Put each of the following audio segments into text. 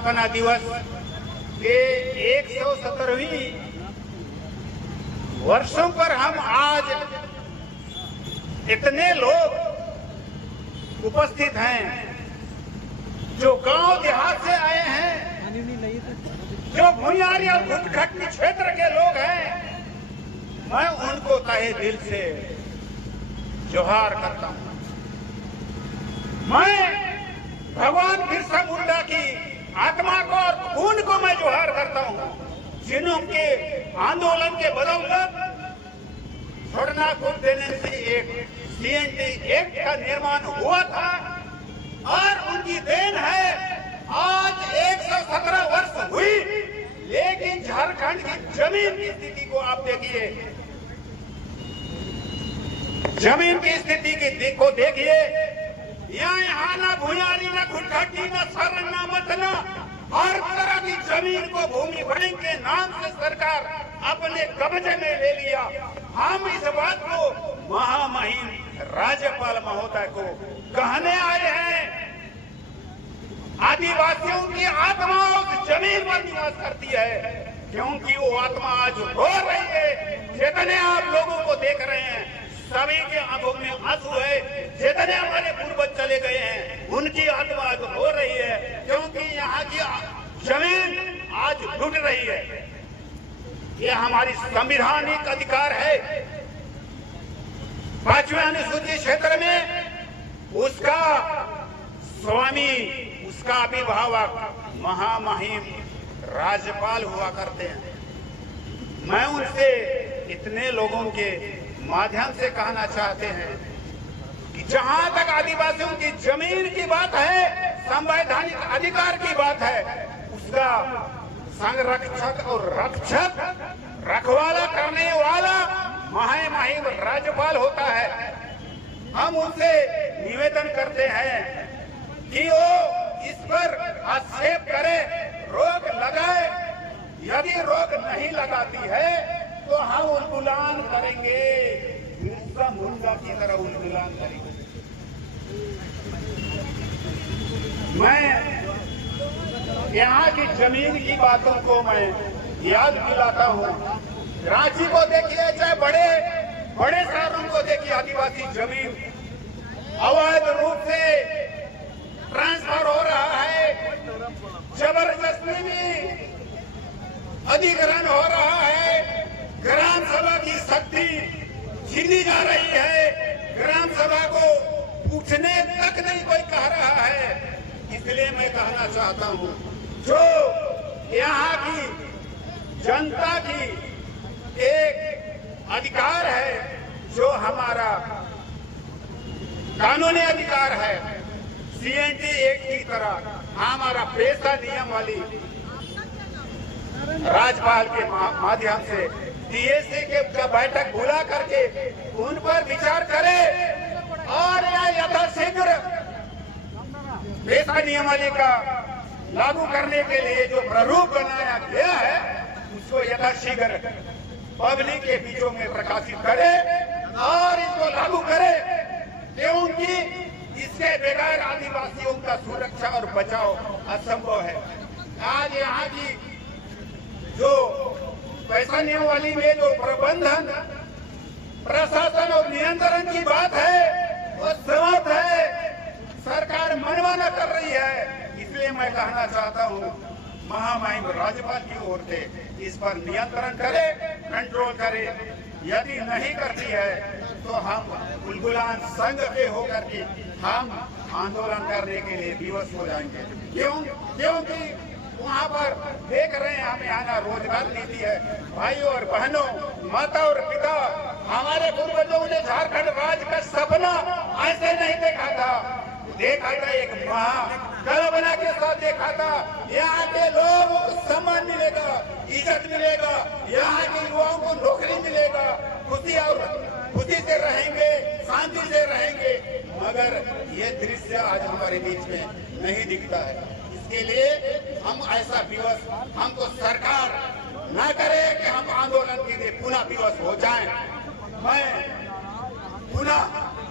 स्थापना दिवस के 117वीं वर्षों पर हम आज इतने लोग उपस्थित हैं जो गांव देहात से आए हैं, जो भुइयारी और घुटखटी क्षेत्र के लोग हैं। मैं उनको तहे दिल से जोहार करता हूं। मैं भगवान बिरसा मुंडा की आत्मा को और खून को मैं जोहार करता हूं, जिन्होंने आंदोलन के बदौलत छोड़ना को देने से एक CNT एक्ट का निर्माण हुआ था और उनकी देन है आज 117 वर्ष हुई। लेकिन झारखंड की जमीन की स्थिति को आप देखिए, जमीन की स्थिति को देखिए। यहाँ ना भुइयारी, ना घुटखटी, ना सरन, ना मतना, हर तरह की जमीन को भूमि बैंक के नाम से सरकार अपने कब्जे में ले लिया। हम इस बात को महामहिम राज्यपाल महोदय को कहने आए हैं। आदिवासियों की आत्मा उस जमीन पर निवास करती है, क्योंकि वो आत्मा आज रो रही है। जितने आप लोगों को देख रहे हैं, सभी के आंखों में आंसू है। जितने हमारे पूर्वज चले गए हैं, उनकी आत्मा आज रो रही है, क्योंकि यहाँ की जमीन आज लुट रही है। ये हमारी संवैधानिक अधिकार है। 5वें अनुसूचित क्षेत्र में उसका स्वामी, उसका अभिभावक महामहिम राज्यपाल हुआ करते हैं। मैं उनसे इतने लोगों के माध्यम से कहना चाहते हैं कि जहां तक आदिवासियों की जमीन की बात है, संवैधानिक अधिकार की बात है, उसका संरक्षक और रक्षक, रखवाला करने वाला महामहिम राज्यपाल होता है। हम उनसे निवेदन करते हैं कि वो इस पर हस्तक्षेप करे, रोक लगाए। यदि रोक नहीं लगाती है तो हम उल्लंघन करेंगे, बिरसा मुंडा की तरह उल्लंघन करेंगे। मैं यहाँ की जमीन की बातों को मैं याद दिलाता हूँ। रांची को देखिए, चाहे बड़े बड़े शहरों को देखिए, आदिवासी जमीन अवैध रूप से ट्रांसफर हो रहा है, जबरदस्ती भी अधिग्रहण हो रहा है, ग्राम सभा की शक्ति छीनी जा रही है, ग्राम सभा को पूछने तक नहीं कोई कह रहा है। इसलिए मैं कहना चाहता हूँ, जो यहाँ की जनता की एक अधिकार है, जो हमारा कानूनी अधिकार है, CNT एक्ट की तरह हमारा पेशा नियम वाली राज्यपाल के माध्यम से DSC के बैठक बुला करके उन पर विचार करे और यथाशीघ्र पेशा नियमावली का लागू करने के लिए जो प्रारूप बनाया गया है, उसको यथाशीघ्र पब्लिक के बीचों में प्रकाशित करे और इसको लागू करे, क्योंकि इसके बगैर आदिवासियों का सुरक्षा और बचाव असंभव है। आज यहाँ की जो पैसा नियमावली में जो प्रबंधन, प्रशासन और नियंत्रण की बात है, वो समाप्त है। सरकार मनमाना कर रही है। इसलिए मैं कहना चाहता हूँ, महामहिम राज्यपाल की ओर से इस पर नियंत्रण करे, कंट्रोल करे। यदि नहीं करती है तो हम उल्लंघन संघ के होकर के हम आंदोलन करने के लिए विवश हो जाएंगे। क्योंकि वहाँ पर देख रहे हैं हम, यहाँ रोजगार नीति है। भाइयों और बहनों, माता और पिता, हमारे पूर्वजों ने झारखंड राज्य का सपना ऐसे नहीं देखा था। एक महाकल्पना के साथ देखा था। यहाँ के लोगों को सम्मान मिलेगा, इज्जत मिलेगा, यहाँ के युवाओं को नौकरी मिलेगा, खुशी से रहेंगे, शांति से रहेंगे। मगर ये दृश्य आज हमारे बीच में नहीं दिखता है। इसके लिए हम ऐसा विवश हमको सरकार न करे कि हम आंदोलन के लिए पुनः विवश हो जाएं। मैं पुनः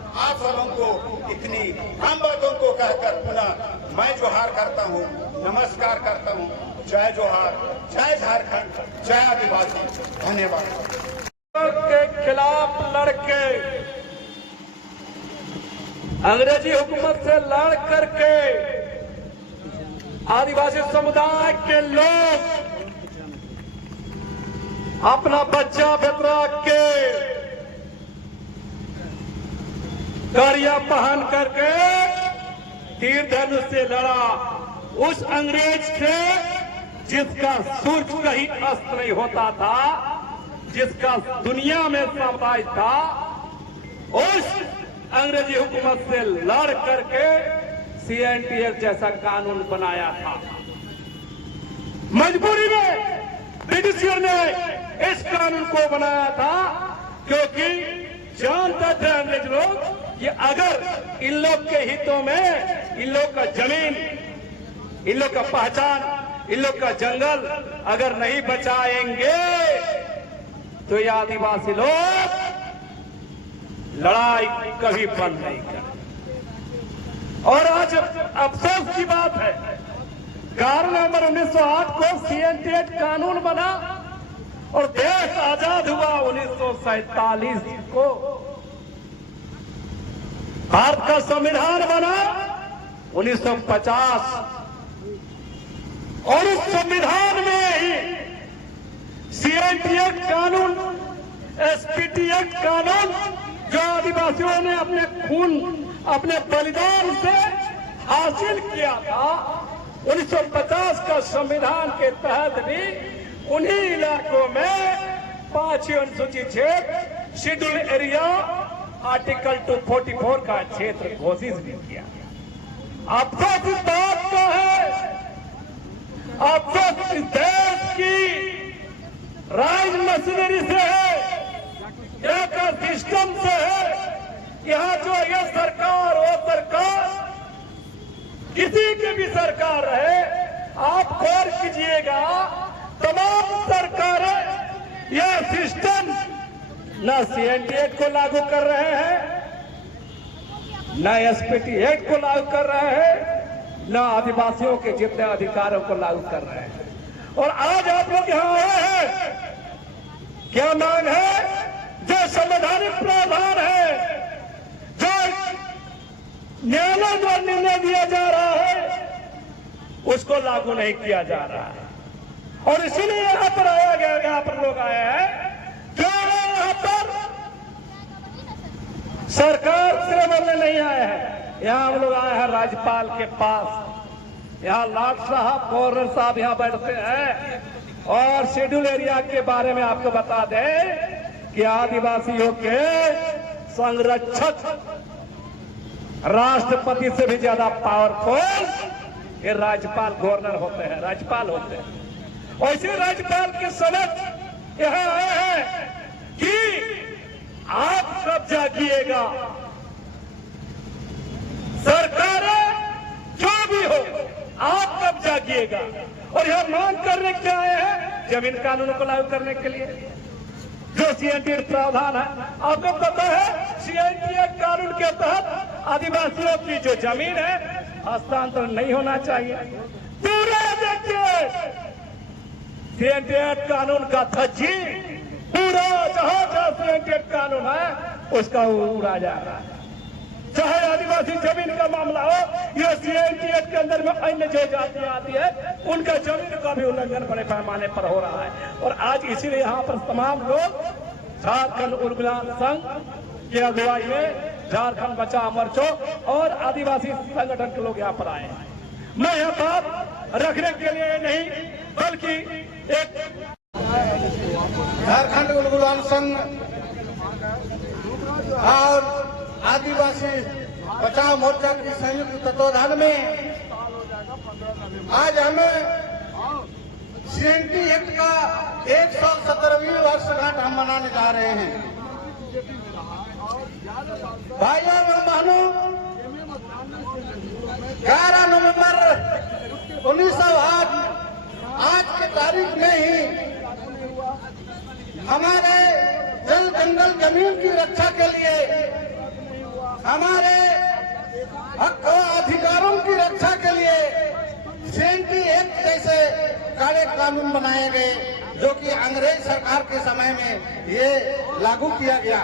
आप सबों को इतनी हम बातों को कहकर पुनः मैं जोहार करता हूँ, नमस्कार करता हूँ। जय जोहार, जय झारखंड, जय आदिवासी। धन्यवाद। के खिलाफ लड़के, अंग्रेजी हुकूमत से लड़ करके आदिवासी समुदाय के लोग अपना बच्चा बेतरा के करिया पहन करके तीर धनुष से लड़ा उस अंग्रेज से जिसका सूर्य कहीं अस्त नहीं होता था, जिसका दुनिया में साम्राज्य था, उस अंग्रेजी हुकूमत से लड़ करके CNTF जैसा कानून बनाया था। मजबूरी में ब्रिटिशर ने इस कानून को बनाया था क्योंकि जानते थे अंग्रेज लोग कि अगर इन लोग के हितों में इन लोग का जमीन, इन लोग का पहचान, इन लोग का जंगल अगर नहीं बचाएंगे तो ये आदिवासी लोग लड़ाई कभी बंद नहीं करेंगे। और आज अफसोस की बात है, 11 नवंबर 1908 को CNTF कानून बना और देश आजाद हुआ 1947 को। भारत का संविधान बना 1950 और उस संविधान में ही CNTF कानून, SPT एक्ट कानून जो आदिवासियों ने अपने खून, अपने बलिदान से हासिल किया था, 1950 का संविधान के तहत भी उन्हीं इलाकों में 5 अनुसूची क्षेत्र, शेड्यूल एरिया, आर्टिकल 244 का क्षेत्र घोषित भी किया। अफसोस इस बात का है, अफसोस इस देश की राज मशीनरी से है, यहाँ का सिस्टम से है। यहाँ जो ये सरकार, वो सरकार, किसी की भी सरकार रहे, आप गौर कीजिएगा, तमाम सरकारें यह सिस्टम न CNTF को लागू कर रहे हैं, न SPT एक्ट को लागू कर रहे हैं, न आदिवासियों के जितने अधिकारों को लागू कर रहे हैं। और आज आप लोग यहाँ आए हैं, क्या मांग है? जो संवैधानिक प्रावधान है, जो न्यायालय द्वारा निर्णय दिया जा रहा है, उसको लागू नहीं किया जा रहा है। और इसीलिए यहाँ पर आया गया, यहाँ पर लोग आए हैं जो यहाँ पर सरकार से बोलने नहीं आए हैं, यहाँ हम लोग आए हैं राज्यपाल के पास। यहाँ लाट साहब, गवर्नर साहब यहाँ बैठते हैं और शेड्यूल एरिया के बारे में आपको बता दें कि आदिवासियों के संरक्षक राष्ट्रपति से भी ज्यादा पावरफुल ये राज्यपाल, गवर्नर होते हैं, राज्यपाल होते हैं। और इसी राज्यपाल के समक्ष यहाँ आए हैं कि आप कब्जा किएगा, सरकारें जो भी हो आप कब्जा किएगा। और यह मांग करने के आए हैं जमीन कानून को लागू करने के लिए जो CNTF प्रावधान है। आपको पता है CNTF कानून के तहत आदिवासियों की जो जमीन है हस्तांतरण नहीं होना चाहिए। पूरा देखिए CNTF कानून का धज्जी पूरा जहां CNTF कानून है उसका उड़ा जा रहा है। चाहे आदिवासी जमीन का मामला हो, यह CNTF के अंदर में अन्य जो जातियां आती है उनका जमीन का भी उल्लंघन बड़े पैमाने पर हो रहा है। और आज इसीलिए यहाँ पर तमाम लोग झारखंड उन्मूलन संघ की अगुवाई में झारखंड बचाओ मोर्चा और आदिवासी संगठन के लोग यहाँ पर आए हैं। मैं यह बात रखने के लिए नहीं बल्कि एक झारखंड उन्मूलन संघ और आदिवासी बचाओ मोर्चा की संयुक्त तत्वाधान में आज हमें CNTF एक्ट का 117वीं वर्षगांठ हम मनाने जा रहे हैं। भाइयों और बहनों, 11 नवंबर 1908 आज के तारीख में ही हमारे जल जंगल जमीन की रक्षा के लिए हमारे हक अधिकारों की रक्षा के लिए सेंटी एक्ट जैसे कड़े कानून बनाए गए, जो कि अंग्रेज सरकार के समय में ये लागू किया गया।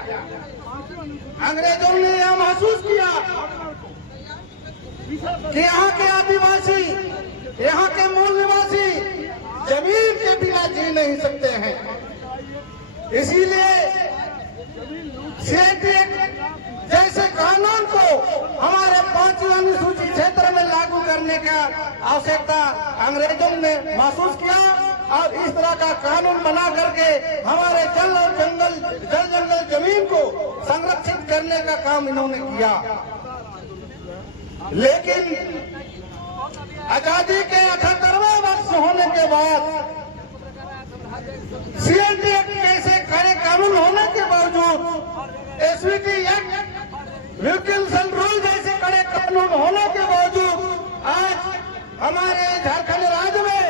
अंग्रेजों ने यह महसूस किया कि यहाँ के आदिवासी, यहाँ के मूल निवासी जमीन के बिना जी नहीं सकते हैं। इसीलिए सेंटी एक्ट जैसे कानून को हमारे 5वीं अनुसूची क्षेत्र में लागू करने का आवश्यकता अंग्रेजों ने महसूस किया और इस तरह का कानून बना करके हमारे जल और जंगल जमीन को संरक्षित करने का काम इन्होंने किया। लेकिन आजादी के 78वें वर्ष होने के बाद सीएनटी एक्ट जैसे कड़े कानून होने के बावजूद, एसवीटी एक्ट, विल्किंसन रूल जैसे कड़े कानून होने के बावजूद आज हमारे झारखंड राज्य में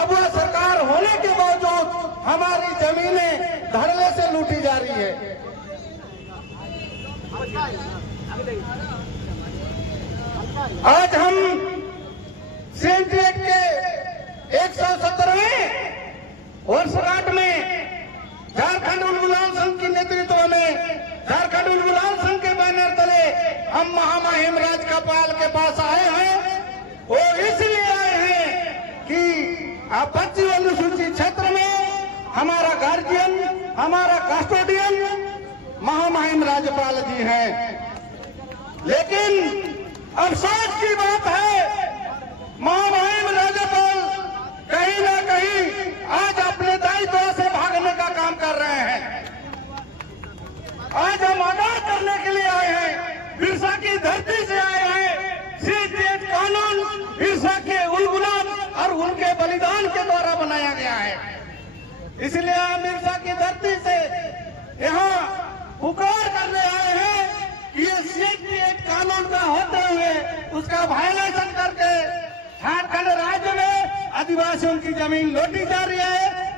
अगुआ सरकार होने के बावजूद हमारी जमीनें धड़ल्ले से लूटी जा रही है। आज हम सीएनटी एक्ट के 117वें वर्षगांठ में झारखंड उलगुलाल संघ के नेतृत्व में, झारखंड उलगुलाल संघ के बैनर तले हम महामहिम राज्यपाल के पास आए हैं। वो इसलिए आए हैं कि आप 25वीं अनुसूची क्षेत्र में हमारा गार्जियन, हमारा कस्टोडियन महामहिम राज्यपाल जी हैं। लेकिन अफसोस की बात है, महामहिम राज्यपाल कहीं ना कहीं आज अपने दायित्व से भागने का काम कर रहे हैं। आज हम आगाह करने के लिए आए हैं, बिरसा की धरती से आए हैं। सीएनटी एक्ट कानून बिरसा के उलगुलाल और उनके बलिदान के द्वारा बनाया गया है। इसलिए हम बिरसा की धरती से यहाँ पुकार करने आए हैं कि ये सीएनटी एक्ट कानून का होते हुए उसका वायलेशन करके झारखंड राज्य में आदिवासियों की जमीन लूटी जा रही है।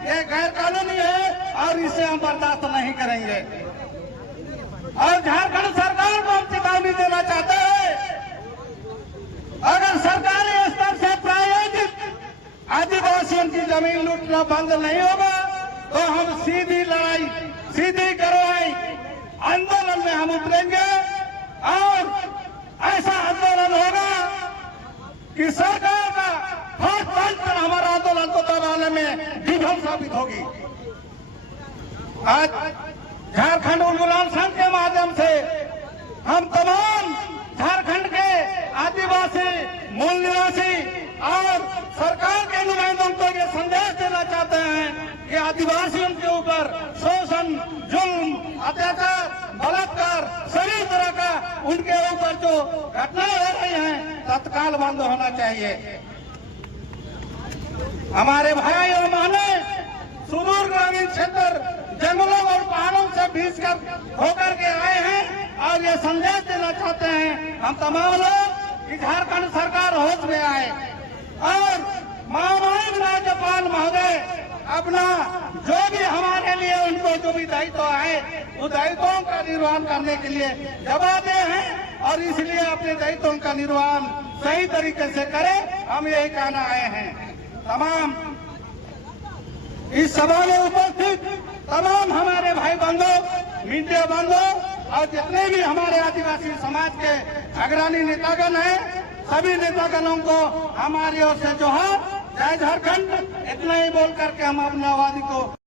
ये गैर कानूनी है और इसे हम बर्दाश्त नहीं करेंगे। और झारखंड सरकार को हम चेतावनी देना चाहते हैं, अगर सरकारी स्तर से प्रायोजित आदिवासियों की जमीन लूटना बंद नहीं होगा तो हम सीधी लड़ाई, सीधी कार्रवाई आंदोलन में हम उतरेंगे और ऐसा आंदोलन होगा कि सरकार का हाथ बांधकर हमारा आंदोलन को दबाने में विफल साबित होगी। आज झारखंड उलगुलाल संघ के माध्यम से हम तमाम झारखंड के आदिवासी, मूल निवासी और सरकार के नुमाइंदों को ये संदेश देना चाहते हैं कि आदिवासियों के ऊपर शोषण, जुल्म, अत्याचार, बलात्कार, सभी तरह का उनके ऊपर जो घटनाएं हो रही हैं तत्काल बंद होना चाहिए। हमारे भाई और बहनें सुदूर ग्रामीण क्षेत्र जंगलों और पहाड़ों से भीज कर होकर के आए हैं और ये संदेश देना चाहते हैं हम तमाम लोग कि झारखंड सरकार होश में आए और महामहिम राज्यपाल महोदय अपना जो भी हमारे लिए उनको जो भी दायित्व है उन दायित्वों का निर्वहन करने के लिए जवाबदेह हैं और इसलिए अपने दायित्वों का निर्वहन सही तरीके से करें, हम यही कहना आए हैं। तमाम इस सभा में उपस्थित तमाम हमारे भाई बंधु, मीडिया बंधु और जितने भी हमारे आदिवासी समाज के अग्रणी नेतागण हैं, सभी नेतागणों को हमारी ओर से जोहार। जय झारखंड। इतना ही बोल करके हम अपने आबादी को